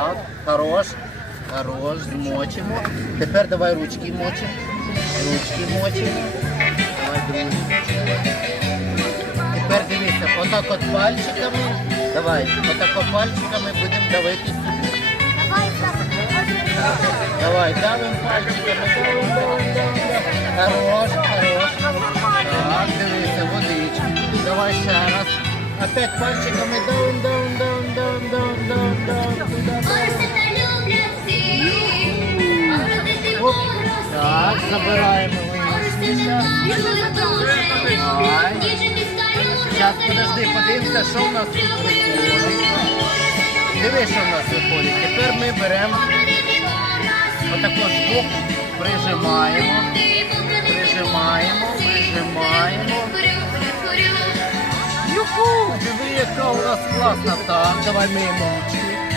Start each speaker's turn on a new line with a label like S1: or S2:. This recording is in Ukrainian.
S1: Так, хорош. Хорош, змочимо. Тепер давай ручки мочимо. Ручки мочимо. Давай другі. Тепер дивися, отак от пальчиками. Давай, отак от пальчиками будемо давити сюди. Давай, давим пальчиками. Хорош, хорош. Так, дивися, водички. Давай ще раз. Опять пальчиками давим, давим, Так, забираємо винішника. Зараз подожди, подивимося, що в нас тут виходить. Диви, що в нас виходить. Тепер ми беремо отаку штуку, прижимаємо, прижимаємо, прижимаємо. Юху! Диви, яка у нас класна. Так, давай миємо ручки.